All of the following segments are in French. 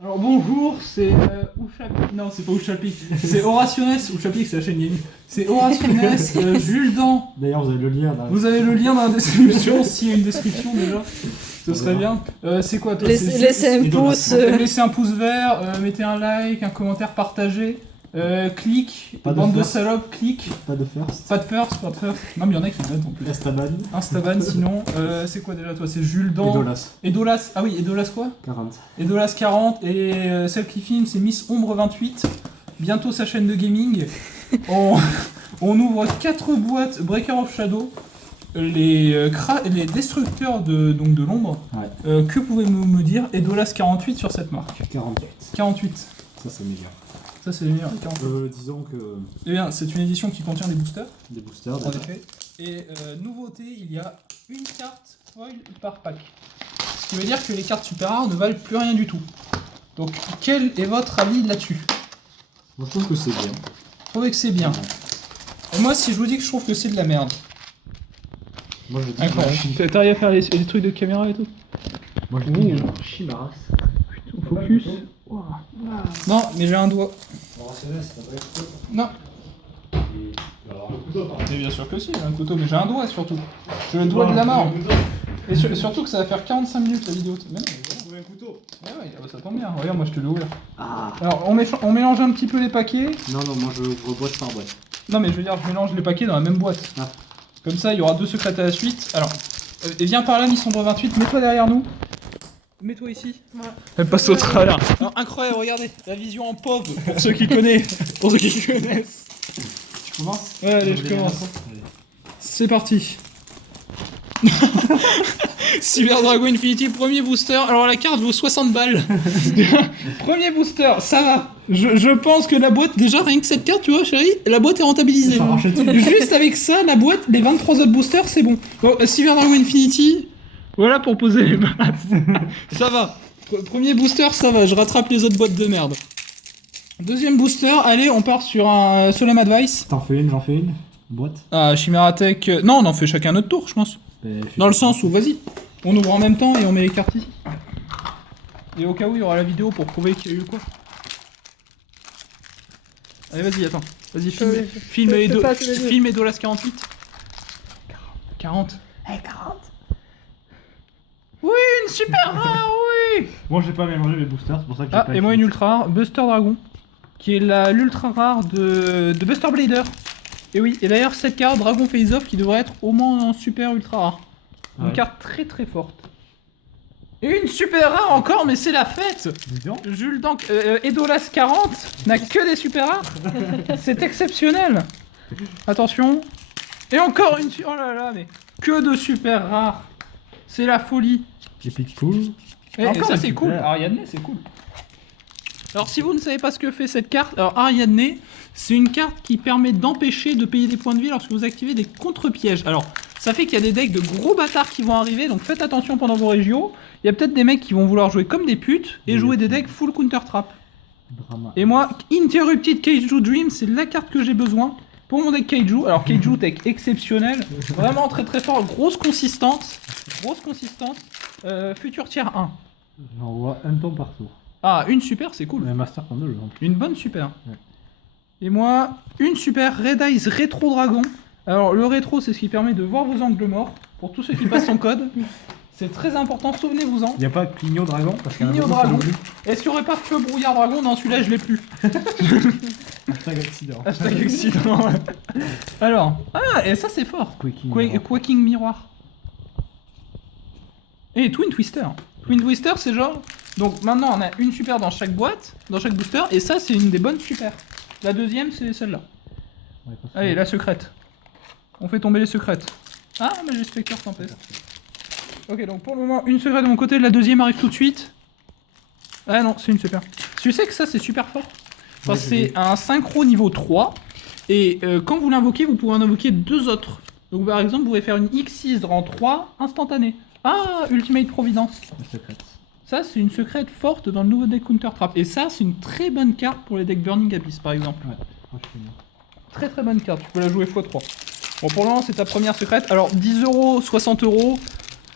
Alors bonjour, c'est Ouchapi. Non, c'est pas Ouchapi, c'est Horationes. Ouchapi, c'est la chaîne gaming. C'est Horationes, Jules Dan. D'ailleurs, vous avez le lien là. Vous avez le lien dans la description, s'il y a une description déjà. Ce serait bien. C'est quoi toi? Laissez un pouce. Laissez un pouce vert, mettez un like, un commentaire, partagez. Clique, Pas de bande de first. salopes, clique. Pas de first. Pas de first, pas de first. Non, mais il y en a qui mettent en plus. Estaban. Instaban sinon. C'est quoi déjà toi? C'est Jules Dan. Edolas. Edolas. Ah oui, Edolas quoi? 40. Edolas 40 et celle qui filme c'est Miss Ombre 28. Bientôt sa chaîne de gaming. On ouvre 4 boîtes Breaker of Shadow. Les destructeurs de l'ombre. Ouais. Que pouvez-vous me dire Edolas 48 sur cette marque? 48. 48. Ça, c'est meilleur. Ça c'est les meilleurs. 48. Disons que Eh bien, c'est une édition qui contient des boosters. des boosters. En déjà. effet. Et nouveauté, il y a une carte foil par pack. Ce qui veut dire que les cartes super rares ne valent plus rien du tout. Donc, quel est votre avis là-dessus? Moi, je trouve que c'est bien. Vous trouvez que c'est bien? Et moi, si je vous dis que je trouve que c'est de la merde. Moi, je dis Incroyable. T'arrives à faire les trucs de caméra et tout? Moi, je dis Chimarax. Focus. Non, mais j'ai un doigt. Non. Alors, le couteau, Mais bien sûr que si, j'ai un couteau, mais j'ai un doigt surtout. J'ai le doigt de la mort. Et surtout que ça va faire 45 minutes la vidéo. Mais non, mais voilà. un couteau. Ouais, ouais, bah, ça tombe bien. Regarde, moi je te l'ai ouvert. Ah. Alors, on mélange un petit peu les paquets. Non, moi, je ouvre boîte par boîte. Non, mais je veux dire, je mélange les paquets dans la même boîte. Ah. Comme ça, il y aura 2 secrets à la suite. Alors, et viens par là, Miss Ombre 28, mets-toi derrière nous. Mets-toi ici. Voilà. Elle passe au travers. Alors, incroyable, regardez, la vision en pauvre, pour ceux qui connaissent. Pour ceux qui connaissent. Tu commences? Ouais, allez, je Vous voulez commence. les infos? C'est parti. Cyber Dragon Infinity, premier booster. Alors la carte vaut 60 balles. Premier booster, ça va. Je pense que la boîte, déjà rien que cette carte, tu vois chérie, la boîte est rentabilisée. Ça marche tout. Juste avec ça, la boîte, les 23 autres boosters, c'est bon. Bon, Cyber Dragon Infinity, voilà pour poser les bases. Ça va. Premier booster, ça va, je rattrape les autres boîtes de merde. Deuxième booster, allez, on part sur un Solemn Advice. T'en fais une, j'en fais une. Boîte. Ah, Chimera Tech. Non, on en fait chacun notre tour, je pense. Dans le sens où, vas-y, on ouvre en même temps et on met les cartes ici. Et au cas où, il y aura la vidéo pour prouver qu'il y a eu quoi. Allez, vas-y, attends. Vas-y, filme Edolas 48. 40. Eh, 40. Oui, une super rare, oui. Moi, j'ai pas mélangé les boosters, c'est pour ça que j'ai Ah, pas et moi écrit. une ultra rare, Buster Dragon. Qui est l'ultra rare de Buster Blader. Et oui, et d'ailleurs, cette carte, Dragon Face Off, qui devrait être au moins en super ultra rare. Une Ouais. carte très très forte. Et une super rare encore, mais c'est la fête. Dis donc. Jules Dan, Edolas 40 n'a que des super rares. C'est exceptionnel. Attention. Et encore une... Oh là là, mais que de super rares. C'est la folie. Epic Pool. Et Encore ça une c'est super. cool. Ariadne, c'est cool. Alors si vous ne savez pas ce que fait cette carte, alors Ariadne, c'est une carte qui permet d'empêcher de payer des points de vie lorsque vous activez des contre-pièges. Alors, ça fait qu'il y a des decks de gros bâtards qui vont arriver, donc faites attention pendant vos régios. Il y a peut-être des mecs qui vont vouloir jouer comme des putes et Oui. jouer des decks full counter-trap. Drama. Et moi, Interrupted Kaiju Dream, c'est la carte que j'ai besoin pour mon deck Kaiju. Alors Kaiju, deck exceptionnel, vraiment très très fort, grosse consistance, futur tier 1. J'en vois un ton par tour. Ah, une super, c'est cool. Mais Master Candle, en plus. Une bonne super. Ouais. Et moi, une super Red Eyes Rétro Dragon. Alors, le rétro, c'est ce qui permet de voir vos angles morts. Pour tous ceux qui passent son code. C'est très important, souvenez-vous-en. Il n'y a pas Clignot Dragon parce qu'il y en a Clignot beaucoup qui Dragon. l'ont vu. Est-ce qu'il n'y aurait pas Feu Brouillard Dragon? Non, celui-là, je l'ai plus. Hashtag accident. Hashtag accident. Alors, ah, et ça, c'est fort. Quaking. Quaking Miroir. Et Twin Twister. Twin Twister, c'est genre... Donc maintenant, on a une super dans chaque boîte, dans chaque booster, et ça, c'est une des bonnes super. La deuxième, c'est celle-là. Ouais, parce que- Allez, la secrète. On fait tomber les secrètes. Ah, Magic Spectre Tempest. Ok, donc pour le moment, une secrète de mon côté, la deuxième arrive tout de suite. Ah non, c'est une super. Tu sais que ça, c'est super fort. Enfin, Ouais, j'ai c'est un synchro niveau 3. Et quand vous l'invoquez, vous pouvez en invoquer 2 autres. Donc par exemple, vous pouvez faire une X6 rang 3 instantanée. Ah, Ultimate Providence. La secrète. Ça, c'est une secrète forte dans le nouveau deck Counter Trap. Et ça, c'est une très bonne carte pour les decks Burning Abyss, par exemple. Ouais, franchement. Très très bonne carte, tu peux la jouer x3. Bon, pour le moment, c'est ta première secrète. Alors, 10 euros, 60 euros,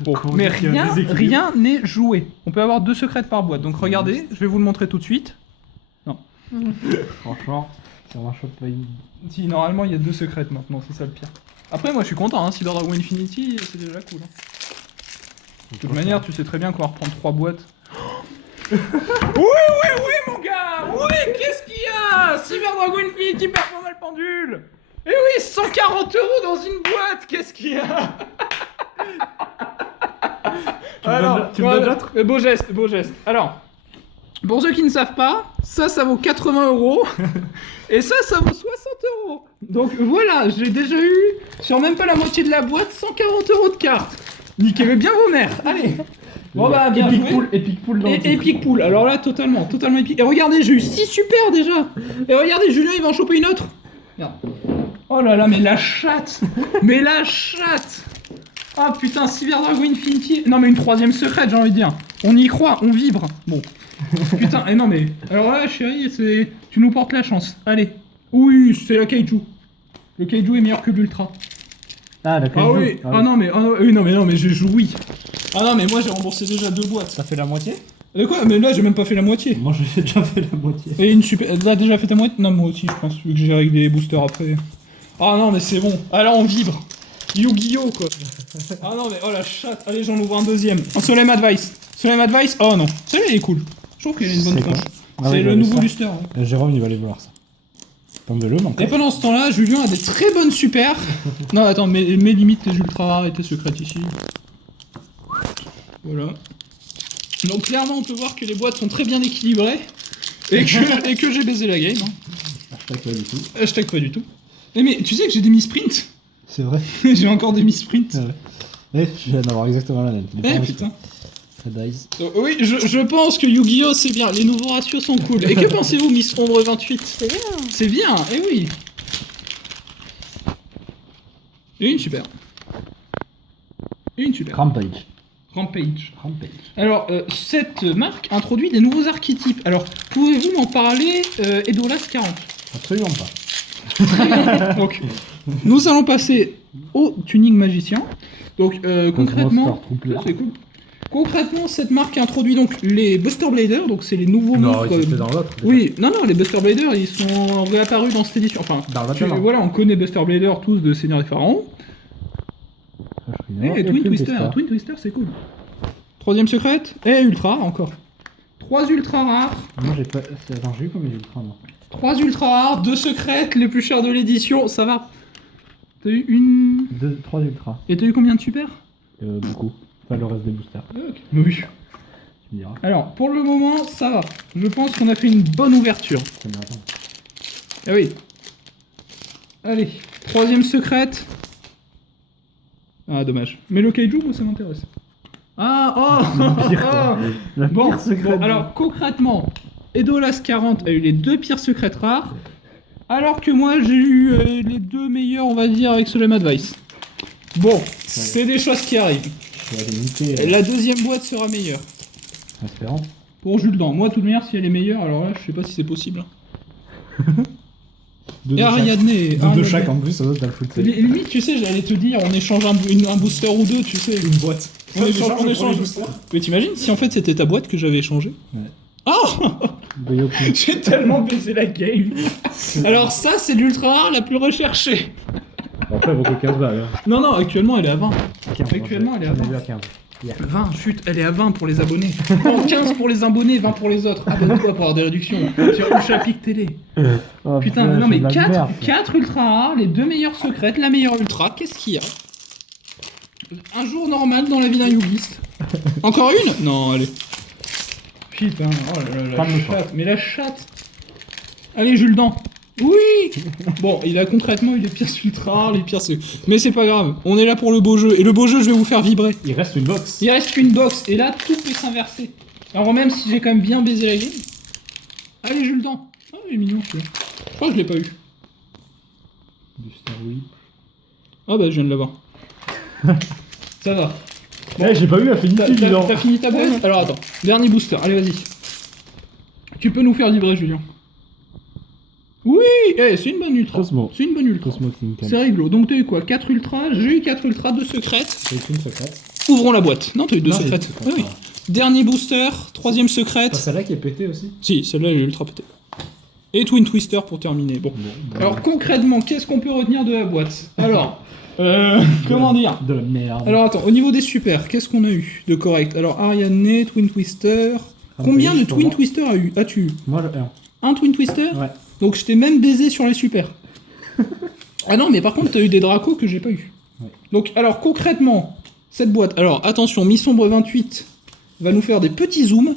Bon, Comment mais dire qu'il y a un déséquilibre. rien n'est joué. On peut avoir 2 secrètes par boîte. Donc regardez, je vais vous le montrer tout de suite. Franchement, ça marche pas une. Si, normalement, il y a 2 secrètes maintenant, c'est ça le pire. Après, moi, je suis content, hein. Cyber Dragon Infinity, c'est déjà cool. Hein. De toute manière, tu sais très bien qu'on va reprendre 3 boîtes. Oui, mon gars. Oui, qu'est-ce qu'il y a? Cyber Dragon Infinity performe le pendule. Eh oui, 140 € dans une boîte, qu'est-ce qu'il y a? Tu me donnes l'autre? Beau geste, beau geste. Alors, pour ceux qui ne savent pas, ça vaut 80 € et ça vaut 60 €. Donc voilà, j'ai déjà eu, sur même pas la moitié de la boîte, 140 € de cartes. Niquez-le bien vos mères, allez. Bon bah bien Epic joué. Pool, Epic Pool dans le titre. Epic Pool, alors là totalement épique. Et regardez, j'ai eu 6 super déjà. Et regardez, Julien il va en choper une autre. Merde. Oh là là, mais la chatte. Mais la chatte. Ah putain, Cyber Dragon Infinity. Non mais une 3ème secrète, j'ai envie de dire. On y croit, on vibre. Bon. Putain, et non mais. Alors là, chérie, tu nous portes la chance. Allez. Oui, c'est la Kaiju. Le Kaiju est meilleur que l'Ultra. Ah, la Ah Kaiju. oui. Ah non mais, non mais j'ai joui. Ah non mais moi j'ai remboursé déjà 2 boîtes. Ça fait la moitié? De quoi? Mais là j'ai même pas fait la moitié. Moi j'ai déjà fait la moitié. Et une super. Là déjà fait ta moitié? Non, moi aussi je pense, vu que j'ai réglé les boosters après. Ah non mais c'est bon. Ah là on vibre. Yu-Gi-Oh quoi. Ah non mais oh la chatte. Allez, j'en ouvre un deuxième. Un Solemn Advice. Solemn Advice. Oh non. Celui-là il est cool. Je trouve qu'il a une bonne C'est tronche. quoi? Ah C'est oui, le bah, nouveau ça. booster. Ouais. Jérôme il va aller voir ça. Tente-le, non? Et pendant ce temps-là, Julien a des très bonnes super. Non, attends, mais limite tes ultra rares et tes secrètes ici. Voilà. Donc clairement, on peut voir que les boîtes sont très bien équilibrées et que j'ai baisé la game. Hein. Hashtag pas du tout. Hashtag pas du tout. Mais tu sais que j'ai des missprints. C'est vrai. J'ai encore des missprints. Ouais. Je viens d'avoir exactement la même. Eh putain. Red Eyes. Oui, je pense que Yu-Gi-Oh c'est bien. Les nouveaux ratios sont cool. Et que pensez-vous, Miss Ombre 28? C'est bien. C'est bien, eh oui. Et une super. Et une super. Rampage. Rampage. Rampage. Alors, cette marque introduit des nouveaux archétypes. Alors, pouvez-vous m'en parler, Edolas 40? Absolument pas. Donc, nous allons passer au tuning magicien. Donc, concrètement, Monster Troopler. ça, c'est cool. Concrètement, cette marque introduit donc les Buster Bladers, donc c'est les nouveaux monstres. dans l'autre. Oui, non, les Buster Bladers, ils sont réapparus dans cette édition. Enfin, Dans l'autre. voilà, on connaît Buster Blader tous de Seigneur des Pharaons. Et Twin Twister, c'est cool. 3ème secrète, et Ultra encore. 3 ultra rares. Moi j'ai pas. Attends, j'ai eu combien d'ultra moi? 3 ultra rares, 2 secrètes, les plus chers de l'édition, ça va. T'as eu une. 3 ultra. Et t'as eu combien de super? Beaucoup. Pas le reste des boosters. Oui. Tu me diras. Alors, pour le moment, ça va. Je pense qu'on a fait une bonne ouverture. Ça me attend. Ah oui. Allez, 3ème secrète. Ah, dommage. Mais le Kaiju, moi, ça m'intéresse. Ah, oh, Pire, oh. quoi. La Bon, pire secrète. bon, alors concrètement, Edolas 40 a eu les 2 pires secrètes rares, alors que moi j'ai eu les 2 meilleurs, on va dire, avec Solemn Advice. Bon, c'est des choses qui arrivent. Je vais aller niquer. La 2ème boîte sera meilleure. Espérant. Pour Jules Dan. Moi, de toute manière, si elle est meilleure, alors là, je sais pas si c'est possible. Deux Et Ariadne. de chaque en plus, ça doit être le foot. Limite, tu sais, j'allais te dire, on échange un booster ou deux, tu sais. Une boîte. On échange. Mais t'imagines si en fait c'était ta boîte que j'avais échangée? Ouais. Oh J'ai tellement baisé la game. Alors ça, c'est l'ultra rare la plus recherchée. Après, elle vaut que 15 balles. Hein. Non, actuellement elle est à 20. 15, Actuellement, elle est à j'en ai 20. vu à 15. Hier. 20, chut, elle est à 20 pour les abonnés. Non, 15 pour les abonnés, 20 pour les autres. Abonne-toi pour avoir des réductions. Sur Uchapic Télé. Oh, Putain, mais non, c'est mais de la merde, 4 ultra rares, les 2 meilleures secrètes, la meilleure ultra, qu'est-ce qu'il y a? Un jour normal dans la vie d'un Yugiste. Encore une? Non, allez. Putain, oh là là, Pas la de chatte, mais la chatte. Allez, Jules Dan. Oui. Bon, il a concrètement eu les pires ultra rares, les pires mais c'est pas grave, on est là pour le beau jeu. Et le beau jeu, je vais vous faire vibrer. Il reste une box. Il reste une box, et là, tout peut s'inverser. Alors même si j'ai quand même bien baisé la game. Allez, Jules Dan. Ah, il est mignon celui-là. Je crois que je l'ai pas eu. Du Star Whip. Ah bah, je viens de l'avoir. Ça va. Eh, j'ai pas eu Affinity, dis donc. T'as fini ta boîte? Alors attends, dernier booster, allez vas-y. Tu peux nous faire vibrer, Julien. Oui, c'est une bonne ultra. Cosmo. C'est une bonne ultra. Cosmo King. C'est rigolo. Donc t'as eu quoi? 4 ultras, j'ai eu 4 ultras, 2 secrètes. C'est une secrète. Ouvrons la boîte. Non, t'as eu 2 Non, j'ai secrètes. deux Oui, secrètes, oui. Dernier booster, 3ème C'est secrète. pas celle-là qui est pétée aussi. Si, celle-là, elle est ultra pétée. Et Twin Twister pour terminer. Bon. Alors concrètement, qu'est-ce qu'on peut retenir de la boîte? Alors, comment dire? De la merde. Alors attends, au niveau des super, qu'est-ce qu'on a eu de correct? Alors Ariadne, Twin Twister. Combien de Rampage, pour Twin moi. Twister as-tu eu? Moi, le 1. Un Twin Twister? Ouais. Donc je t'ai même baisé sur les super. Ah non, mais par contre, t'as eu des Dracos que j'ai pas eu. Ouais. Donc, alors concrètement, cette boîte. Alors attention, Mi-Sombre 28 va nous faire des petits zooms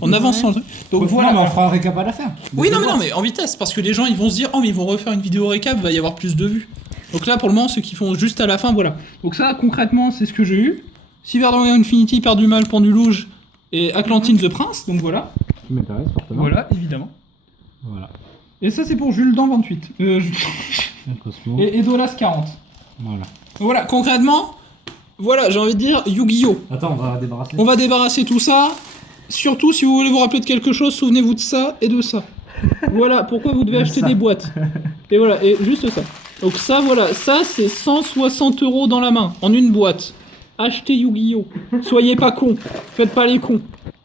en avançant. Donc voilà. Non, mais on fera un récap à la fin. Oui, non, mais en vitesse, parce que les gens ils vont se dire, oh, mais ils vont refaire une vidéo récap, il va y avoir plus de vues. Donc là, pour le moment, ceux qui font juste à la fin, voilà. Donc ça, concrètement, c'est ce que j'ai eu. Cyberdragon Infinity, Père du Mal, Pendulouge et Atlantine the Prince, donc voilà. Qui m'intéresse fortement. Voilà, évidemment. Voilà. Et ça, c'est pour Jules Dan 28. Un Cosmo. Et Dolas 40. Voilà. Donc voilà, concrètement, voilà, j'ai envie de dire Yu-Gi-Oh! Attends, on va débarrasser. On va débarrasser tout ça. Surtout, si vous voulez vous rappeler de quelque chose, souvenez-vous de ça et de ça. Voilà pourquoi vous devez acheter Ça. des boîtes. Et voilà, et juste ça. Donc ça, voilà, ça c'est 160 € dans la main, en une boîte. Achetez Yu-Gi-Oh! Soyez pas cons, faites pas les cons.